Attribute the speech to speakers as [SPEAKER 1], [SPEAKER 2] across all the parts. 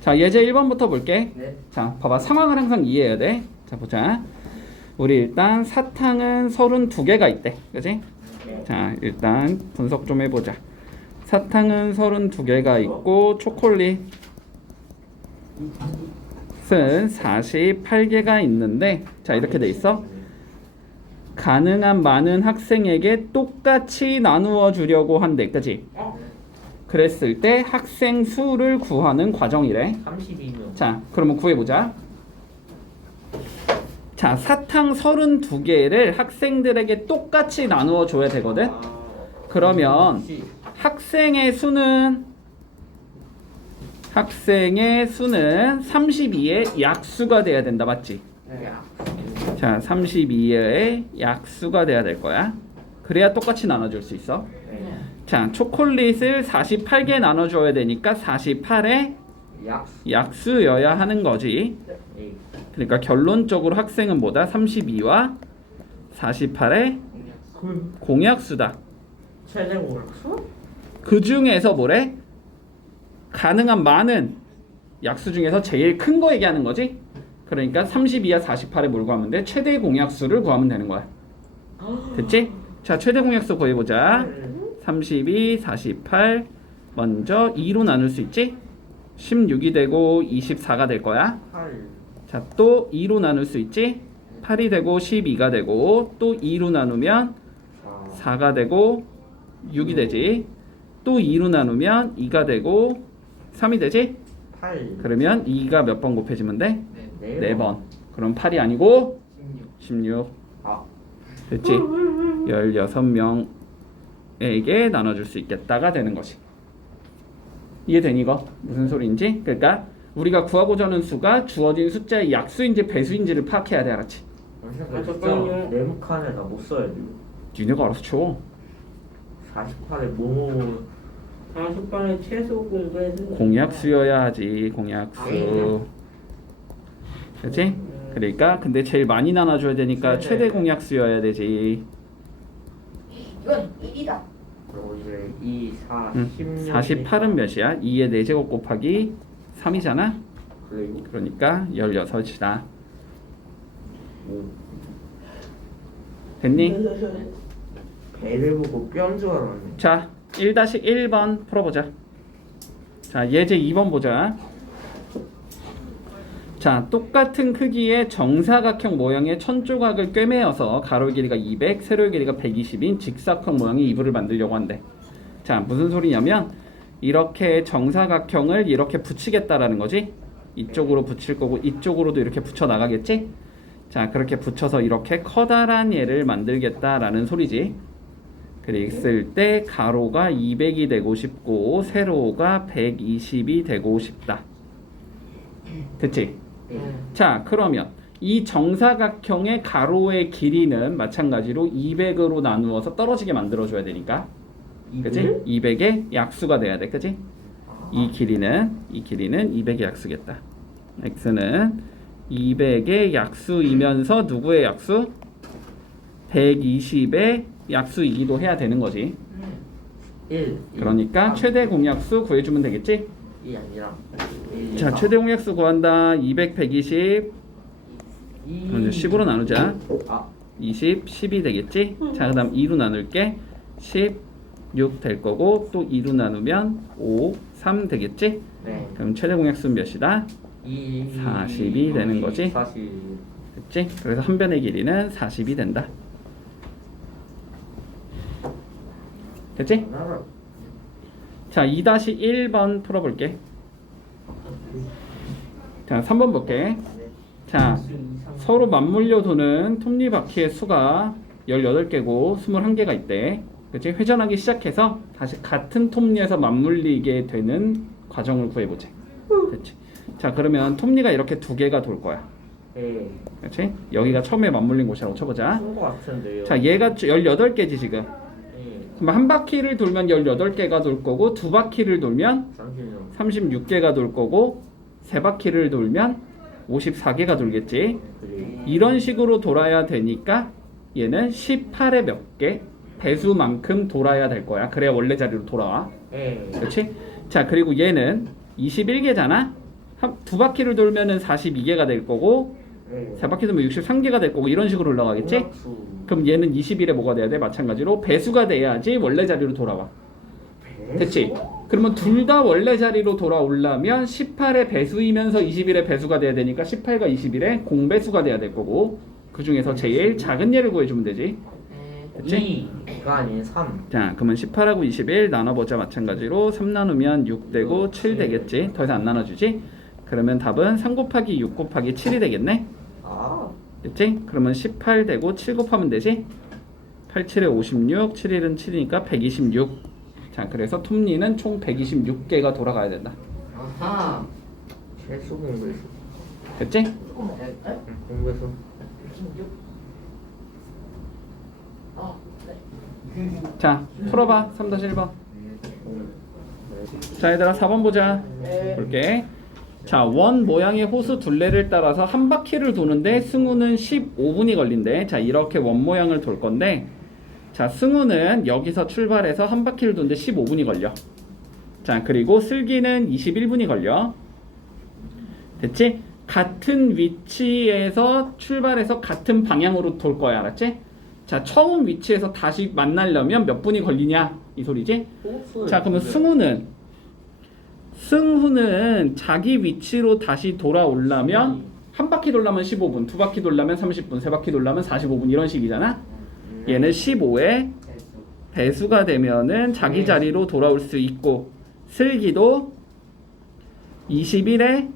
[SPEAKER 1] 자, 예제 1번부터 볼게.
[SPEAKER 2] 네.
[SPEAKER 1] 자, 봐봐. 상황을 항상 이해해야 돼. 자, 보자. 우리 일단 사탕은 32개가 있대. 그지?
[SPEAKER 2] 네.
[SPEAKER 1] 자, 일단 분석 좀 해보자. 사탕은 32개가 있고, 초콜릿은 48개가 있는데, 자, 이렇게 돼 있어. 가능한 많은 학생에게 똑같이 나누어 주려고 한대. 그지? 그랬을 때 학생 수를 구하는 과정이래.
[SPEAKER 2] 32명.
[SPEAKER 1] 자, 그러면 구해보자. 자, 사탕 32개를 학생들에게 똑같이 나누어 줘야 되거든. 그러면 학생의 수는 학생의 수는 32의 약수가 돼야 된다. 맞지? 자, 32의 약수가 돼야 될 거야. 그래야 똑같이 나눠줄 수 있어. 자, 초콜릿을 48개 나눠줘야 되니까 48의
[SPEAKER 2] 약.
[SPEAKER 1] 약수여야 하는 거지.
[SPEAKER 2] 네.
[SPEAKER 1] 그러니까 결론적으로 학생은 뭐다? 32와 48의
[SPEAKER 2] 그
[SPEAKER 1] 공약수다.
[SPEAKER 2] 최대 공약수?
[SPEAKER 1] 그 중에서 뭐래? 가능한 많은 약수 중에서 제일 큰 거 얘기하는 거지. 그러니까 32와 48에 뭘 구하면 돼? 최대 공약수를 구하면 되는 거야. 됐지? 자, 최대 공약수 구해보자. 32, 48 먼저 2로 나눌 수 있지? 16이 되고 24가 될 거야.
[SPEAKER 2] 8.
[SPEAKER 1] 자, 또 2로 나눌 수 있지? 8이 되고 12가 되고 또 2로 나누면
[SPEAKER 2] 4.
[SPEAKER 1] 4가 되고 6이 되지. 또 2로 나누면 2가 되고 3이 되지?
[SPEAKER 2] 8.
[SPEAKER 1] 그러면 2가 몇 번 곱해지면 돼?
[SPEAKER 2] 네.
[SPEAKER 1] 4번. 그럼 8이 아니고 16.
[SPEAKER 2] 아.
[SPEAKER 1] 됐지? 16명 에게 나눠줄 수 있겠다가 되는 것이. 이해되니 이거? 무슨 소리인지? 그러니까 우리가 구하고자 하는 수가 주어진 숫자의 약수인지 배수인지를 파악해야 돼 알았지?
[SPEAKER 2] 네모 칸에 다못 써야 돼요.
[SPEAKER 1] 니네가 알아서 쳐.
[SPEAKER 2] 48에 뭐뭐
[SPEAKER 3] 40번에 최소 공부해서
[SPEAKER 1] 공약 수여야 하지 공약 수. 그렇지? 그러니까 근데 제일 많이 나눠줘야 되니까
[SPEAKER 2] 최대.
[SPEAKER 1] 최대 공약 수여야 되지.
[SPEAKER 4] 이건 1이다.
[SPEAKER 2] 그리고 이제 2, 4,
[SPEAKER 1] 응.
[SPEAKER 2] 16.
[SPEAKER 1] 48은 몇이야? 2의 4제곱 곱하기 3이잖아?
[SPEAKER 2] 그리고
[SPEAKER 1] 그러니까 16이다.
[SPEAKER 2] 5.
[SPEAKER 1] 됐니?
[SPEAKER 2] 배를 보고 뼈인 줄 알았네.
[SPEAKER 1] 자, 1-1번 풀어보자. 자, 예제 2번 보자. 자, 똑같은 크기의 정사각형 모양의 천조각을 꿰매어서 가로의 길이가 200, 세로의 길이가 120인 직사각 모양의 이불을 만들려고 한대. 자, 무슨 소리냐면 이렇게 정사각형을 이렇게 붙이겠다라는 거지. 이쪽으로 붙일 거고 이쪽으로도 이렇게 붙여 나가겠지? 자, 그렇게 붙여서 이렇게 커다란 얘를 만들겠다라는 소리지. 그랬을 때 가로가 200이 되고 싶고 세로가 120이 되고 싶다. 됐지? 자, 그러면 이 정사각형의 가로의 길이는 마찬가지로 200으로 나누어서 떨어지게 만들어 줘야 되니까. 그지? 200의 약수가 돼야 돼. 그지? 이 길이는 이 길이는 200의 약수겠다. x는 200의 약수이면서 누구의 약수? 120의 약수이기도 해야 되는 거지.
[SPEAKER 2] 1.
[SPEAKER 1] 그러니까 최대 공약수 구해주면 되겠지?
[SPEAKER 2] 이 아니라.
[SPEAKER 1] 자, 최대 공약수 구한다. 200, 120. 먼저 10으로 나누자.
[SPEAKER 2] 아.
[SPEAKER 1] 20, 10이 되겠지? 자, 그 다음 2로 나눌게. 10, 6 될 거고, 또 2로 나누면 5, 3 되겠지?
[SPEAKER 2] 네.
[SPEAKER 1] 그럼 최대 공약수는 몇이다?
[SPEAKER 2] 2.
[SPEAKER 1] 40이 되는 거지?
[SPEAKER 2] 40.
[SPEAKER 1] 됐지? 그래서 한 변의 길이는 40이 된다. 됐지? 자, 2-1번 풀어볼게. 자, 3번 볼게. 자, 서로 맞물려 도는 톱니바퀴의 수가 18개고 21개가 있대. 그치? 회전하기 시작해서 다시 같은 톱니에서 맞물리게 되는 과정을 구해보자. 그치? 자, 그러면 톱니가 이렇게 두 개가 돌 거야.
[SPEAKER 2] 네.
[SPEAKER 1] 그치? 여기가 처음에 맞물린 곳이라고 쳐보자.
[SPEAKER 2] 같은데요.
[SPEAKER 1] 자, 얘가 18개지 지금.
[SPEAKER 2] 네.
[SPEAKER 1] 그럼 한 바퀴를 돌면 18개가 돌 거고 두 바퀴를 돌면
[SPEAKER 2] 30년.
[SPEAKER 1] 36개가 돌 거고 세 바퀴를 돌면 54개가 돌겠지.
[SPEAKER 2] 그리고
[SPEAKER 1] 이런 식으로 돌아야 되니까 얘는 18에 몇 개 배수만큼 돌아야 될 거야. 그래야 원래 자리로 돌아와.
[SPEAKER 2] 네.
[SPEAKER 1] 그렇지? 자, 그리고 얘는 21개잖아. 한, 두 바퀴를 돌면은 42개가 될 거고
[SPEAKER 2] 네.
[SPEAKER 1] 세 바퀴 돌면 63개가 될 거고 이런 식으로 올라가겠지? 그럼 얘는 20일에 뭐가 돼야 돼? 마찬가지로 배수가 돼야지 원래 자리로 돌아와. 됐지? 그러면 둘 다 원래 자리로 돌아오려면 18의 배수이면서 20일의 배수가 돼야 되니까 18과 20일의 공배수가 돼야 될 거고 그 중에서 제일 작은 예를 구해주면 되지. 됐지?
[SPEAKER 2] 2가 아닌 3
[SPEAKER 1] 자, 그러면 18하고 21 나눠보자 마찬가지로 3 나누면 6 되고 7 되겠지? 더 이상 안 나눠주지? 그러면 답은 3 곱하기 6 곱하기 7이 되겠네?
[SPEAKER 2] 아
[SPEAKER 1] 됐지? 그러면 18 되고 7 곱하면 되지? 8, 7에 56, 7, 1은 7이니까 126 자, 그래서 톱니는 총 126개가 돌아가야 된다
[SPEAKER 2] 아하 재수 공부했어
[SPEAKER 1] 됐지?
[SPEAKER 4] 에? 공부했어 126
[SPEAKER 1] 자, 풀어봐. 3-1번. 자, 얘들아 4번 보자.
[SPEAKER 4] 네.
[SPEAKER 1] 볼게. 자, 원 모양의 호수 둘레를 따라서 한 바퀴를 도는데 승우는 15분이 걸린대. 자, 이렇게 원 모양을 돌 건데 자, 승우는 여기서 출발해서 한 바퀴를 도는데 15분이 걸려. 자, 그리고 슬기는 21분이 걸려. 됐지? 같은 위치에서 출발해서 같은 방향으로 돌 거야. 알았지? 자, 처음 위치에서 다시 만나려면 몇 분이 걸리냐? 이 소리지? 자, 그러면 승우는 승후는 자기 위치로 다시 돌아오려면 한 바퀴 돌려면 15분, 두 바퀴 돌려면 30분, 세 바퀴 돌려면 45분 이런 식이잖아. 얘는 15에 배수가 되면은 자기 자리로 돌아올 수 있고 슬기도 21에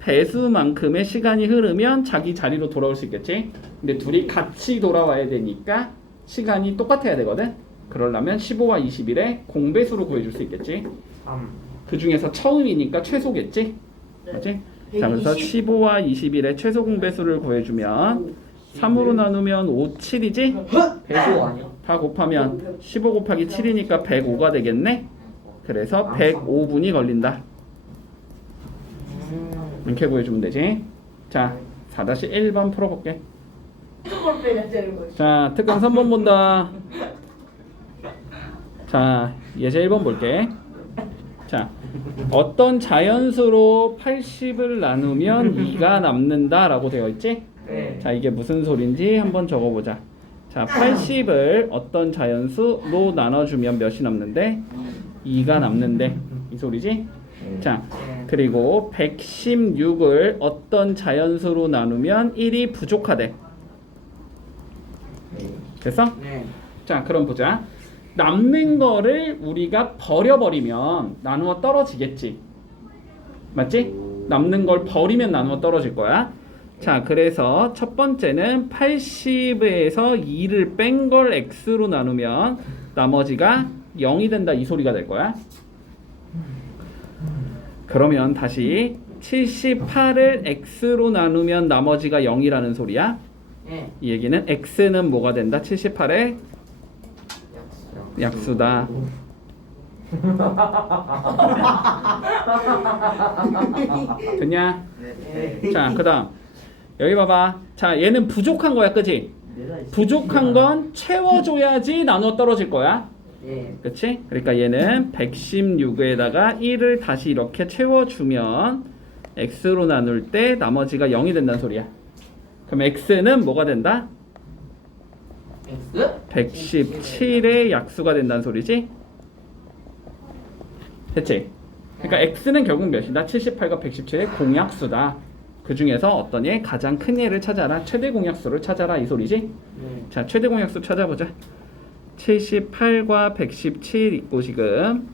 [SPEAKER 1] 배수만큼의 시간이 흐르면 자기 자리로 돌아올 수 있겠지. 근데 둘이 같이 돌아와야 되니까 시간이 똑같아야 되거든. 그러려면 15와 21의 공배수로 구해줄 수 있겠지.
[SPEAKER 2] 3.
[SPEAKER 1] 그 중에서 처음이니까 최소겠지?
[SPEAKER 4] 네.
[SPEAKER 1] 맞지? 자, 그래서
[SPEAKER 4] 120.
[SPEAKER 1] 15와 21의 최소 공배수를 구해주면 3으로 나누면 5, 7이지?
[SPEAKER 2] 배수 아니야?
[SPEAKER 1] 다 곱하면 15 곱하기 7이니까 105가 되겠네? 그래서 105분이 걸린다. 이렇게 구해주면 되지? 자, 4-1번 풀어볼게.
[SPEAKER 4] 거지.
[SPEAKER 1] 자, 특강 3번 본다. 자, 예제 1번 볼게. 자, 어떤 자연수로 80을 나누면 2가 남는다라고 되어 있지?
[SPEAKER 2] 네.
[SPEAKER 1] 자, 이게 무슨 소린지 한번 적어보자. 자, 80을 어떤 자연수로 나눠주면 몇이 남는데? 2가 남는데. 이 소리지? 자, 그리고 116을 어떤 자연수로 나누면 1이 부족하대. 됐어?
[SPEAKER 2] 네.
[SPEAKER 1] 자, 그럼 보자. 남는 거를 우리가 버려버리면 나누어 떨어지겠지. 맞지? 남는 걸 버리면 나누어 떨어질 거야. 자, 그래서 첫 번째는 80에서 2를 뺀 걸 x로 나누면 나머지가 0이 된다 이 소리가 될 거야. 그러면 다시 78을 x로 나누면 나머지가 0이라는 소리야.
[SPEAKER 2] 네.
[SPEAKER 1] 이 얘기는 x는 뭐가 된다? 78의 약수다. 됐냐?
[SPEAKER 2] 네.
[SPEAKER 1] 자, 그다음 여기 봐봐. 자, 얘는 부족한 거야, 그지? 부족한 건 채워줘야지 나눠 떨어질 거야.
[SPEAKER 2] 네.
[SPEAKER 1] 그치? 그러니까 얘는 116에다가 1을 다시 이렇게 채워주면 x로 나눌 때 나머지가 0이 된다는 소리야. 그럼 x는 뭐가 된다?
[SPEAKER 2] X?
[SPEAKER 1] 117의 약수가 된다는 소리지? 됐지? 그러니까 x는 결국 몇이다? 78과 117의 공약수다. 그 중에서 어떤 얘 가장 큰 얘를 찾아라. 최대 공약수를 찾아라 이 소리지?
[SPEAKER 2] 네.
[SPEAKER 1] 자, 최대 공약수 찾아보자. 78과 117 있고 지금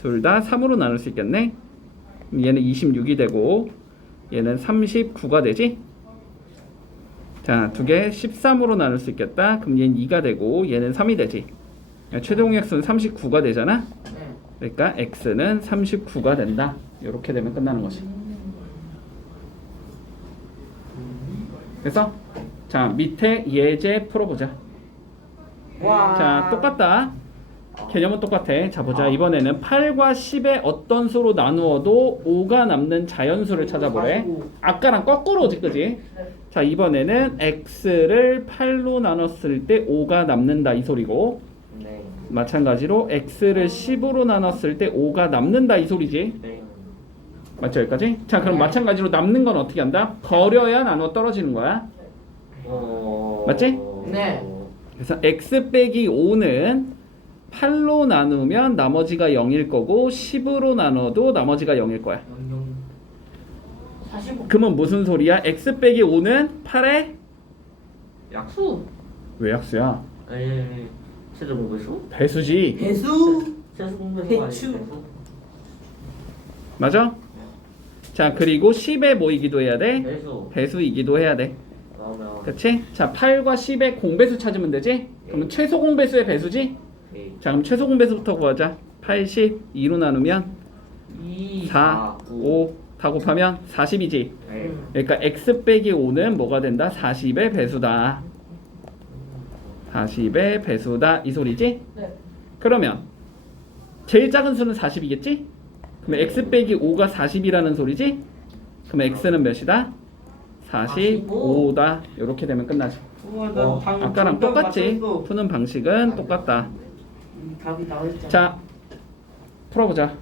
[SPEAKER 1] 둘 다 3으로 나눌 수 있겠네. 얘는 26이 되고 얘는 39가 되지? 자, 두 개 13으로 나눌 수 있겠다. 그럼 얘는 2가 되고 얘는 3이 되지. 최대 공약수는 39가 되잖아.
[SPEAKER 2] 네.
[SPEAKER 1] 그러니까 x는 39가 된다. 이렇게 되면 끝나는 거지. 그래서 자 밑에 예제 풀어보자.
[SPEAKER 2] 와.
[SPEAKER 1] 자 똑같다. 개념은 똑같아. 자 보자. 이번에는 8과 10의 어떤 수로 나누어도 5가 남는 자연수를 찾아보래. 아까랑 거꾸로지, 그지? 자 이번에는 x를 8로 나눴을 때 5가 남는다 이 소리고
[SPEAKER 2] 네.
[SPEAKER 1] 마찬가지로 x를 10으로 나눴을 때 5가 남는다 이 소리지.
[SPEAKER 2] 네.
[SPEAKER 1] 맞죠 여기까지? 자 그럼
[SPEAKER 2] 네.
[SPEAKER 1] 마찬가지로 남는 건 어떻게 한다? 버려야 나눠 떨어지는 거야
[SPEAKER 2] 어...
[SPEAKER 1] 맞지?
[SPEAKER 2] 네.
[SPEAKER 1] 그래서 x 빼기 5는 8로 나누면 나머지가 0일 거고 10으로 나눠도 나머지가 0일 거야
[SPEAKER 4] 45.
[SPEAKER 1] 그러면 무슨 소리야? x 빼기 5는 8의
[SPEAKER 2] 약수.
[SPEAKER 1] 왜 약수야?
[SPEAKER 2] 아니, 최저 공배수?
[SPEAKER 1] 배수지
[SPEAKER 4] 배수.
[SPEAKER 2] 최소 공배수
[SPEAKER 4] 배추.
[SPEAKER 1] 맞아? 자 그리고 10에 뭐이기도 해야 돼?
[SPEAKER 2] 배수.
[SPEAKER 1] 배수이기도 해야 돼 그치? 자 8과 10의 공배수 찾으면 되지? 그러면 최소 공배수의 배수지?
[SPEAKER 2] 오케이.
[SPEAKER 1] 자 그럼 최소 공배수부터 구하자 8, 10, 2로 나누면
[SPEAKER 2] 2,
[SPEAKER 1] 4, 5, 다 곱하면 40이지
[SPEAKER 2] 네.
[SPEAKER 1] 그러니까 x 빼기 5는 뭐가 된다? 40의 배수다 40의 배수다 이 소리지?
[SPEAKER 4] 네.
[SPEAKER 1] 그러면 제일 작은 수는 40이겠지? 그러면 x 빼기 5가 40이라는 소리지? 그러면 x는 몇이다? 45다 이렇게 되면 끝나지
[SPEAKER 3] 우와,
[SPEAKER 2] 어,
[SPEAKER 3] 방금
[SPEAKER 1] 아까랑
[SPEAKER 3] 정답
[SPEAKER 1] 똑같지?
[SPEAKER 3] 맞췄어.
[SPEAKER 1] 푸는 방식은 똑같다.
[SPEAKER 3] 이 답이 나와있잖아.
[SPEAKER 1] 자 풀어보자